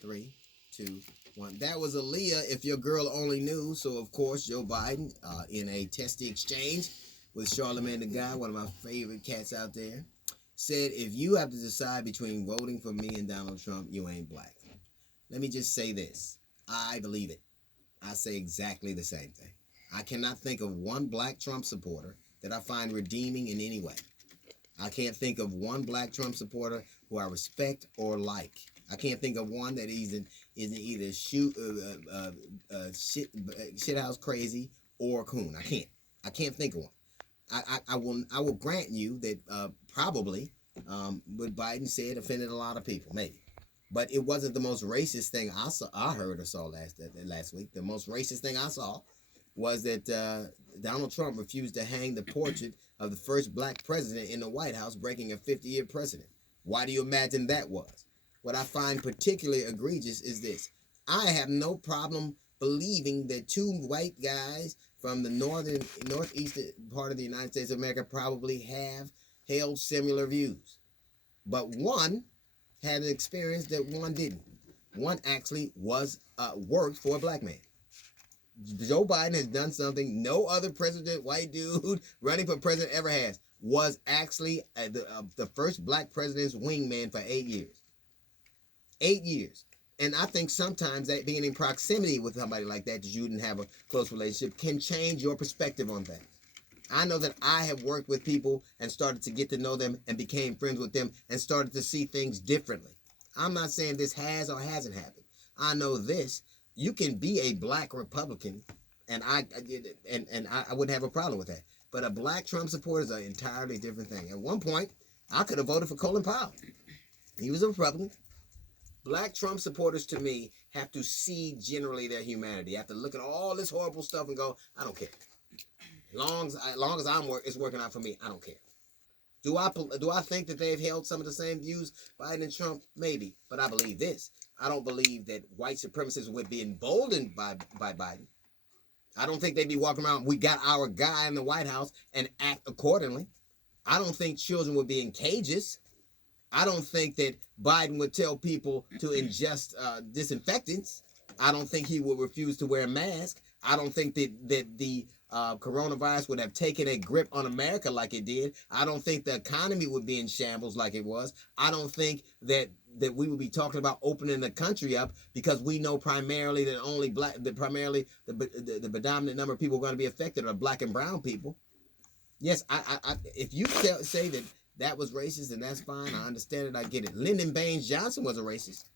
Three, two, one. That was Aaliyah, if your girl only knew. So, of course, Joe Biden, in a testy exchange with Charlamagne the Guy, one of my favorite cats out there, said, if you have to decide between voting for me and Donald Trump, you ain't black. Let me just say this. I believe it. I say exactly the same thing. I cannot think of one black Trump supporter that I find redeeming in any way. I can't think of one black Trump supporter who I respect or like. I can't think of one that isn't either shithouse crazy or coon. I can't think of one. I will grant you that probably what Biden said offended a lot of people, maybe. But it wasn't the most racist thing I heard or saw last week. The most racist thing I saw was that Donald Trump refused to hang the portrait of the first black president in the White House, breaking a 50-year precedent. Why do you imagine that was? What I find particularly egregious is this. I have no problem believing that two white guys from the northeastern part of the United States of America probably have held similar views. But one had an experience that one didn't. One actually worked for a black man. Joe Biden has done something no other president, white dude, running for president ever has. Was actually the first black president's wingman for 8 years. 8 years. And I think sometimes that being in proximity with somebody like that you didn't have a close relationship can change your perspective on things. I know that I have worked with people and started to get to know them and became friends with them and started to see things differently. I'm not saying this has or hasn't happened. I know this. You can be a black Republican, and I wouldn't have a problem with that. But a black Trump supporter is an entirely different thing. At one point, I could have voted for Colin Powell. He was a Republican. Black Trump supporters, to me, have to see generally their humanity. Have to look at all this horrible stuff and go, I don't care. As long as it's working out for me, I don't care. Do I think that they've held some of the same views, Biden and Trump? Maybe. But I believe this. I don't believe that white supremacists would be emboldened by Biden. I don't think they'd be walking around, we got our guy in the White House, and act accordingly. I don't think children would be in cages. I don't think that Biden would tell people to ingest disinfectants. I don't think he would refuse to wear a mask. I don't think that the coronavirus would have taken a grip on America like it did. I don't think the economy would be in shambles like it was. I don't think that we would be talking about opening the country up because we know primarily that the predominant number of people going to be affected are black and brown people. Yes, if you say that was racist, and that's fine. I understand it. I get it. Lyndon Baines Johnson was a racist.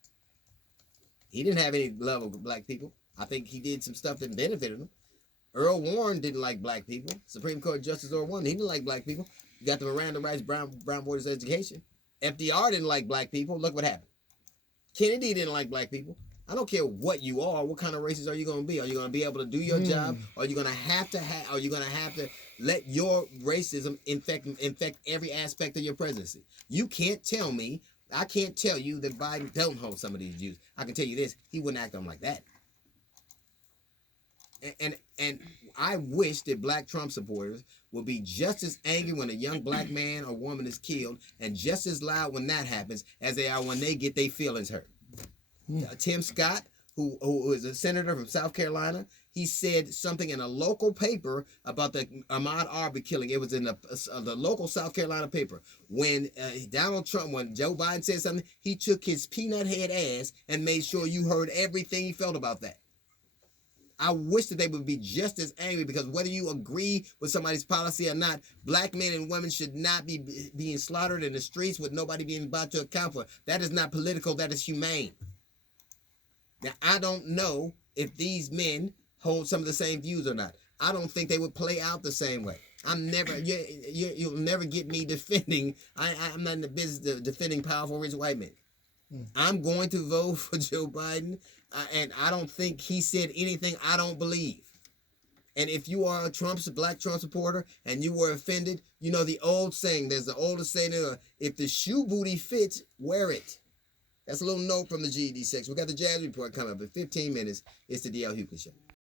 He didn't have any love of black people. I think he did some stuff that benefited him. Earl Warren didn't like black people. Supreme Court Justice Earl Warren, he didn't like black people. You got the Miranda rights, Brown Boarders education. FDR didn't like black people. Look what happened. Kennedy didn't like black people. I don't care what you are. What kind of racist are you going to be? Are you going to be able to do your job? Or are you going to have to let your racism infect every aspect of your presidency? You can't tell me. I can't tell you that Biden don't hold some of these views. I can tell you this. He wouldn't act on them like that. And I wish that black Trump supporters would be just as angry when a young black man or woman is killed and just as loud when that happens as they are when they get their feelings hurt. Tim Scott, who is a senator from South Carolina, he said something in a local paper about the Ahmaud Arbery killing. It was in the local South Carolina paper. When when Joe Biden said something, he took his peanut head ass and made sure you heard everything he felt about that. I wish that they would be just as angry, because whether you agree with somebody's policy or not, black men and women should not be being slaughtered in the streets with nobody being about to account for. That is not political. That is humane. Now, I don't know if these men hold some of the same views or not. I don't think they would play out the same way. You'll never get me defending. I'm not in the business of defending powerful rich white men. I'm going to vote for Joe Biden, and I don't think he said anything I don't believe. And if you are a black Trump supporter and you were offended, you know the old saying, there's the oldest saying, if the shoe booty fits, wear it. That's a little note from the GED section. We got the Jazz Report coming up in 15 minutes. It's the DL Hughley Show.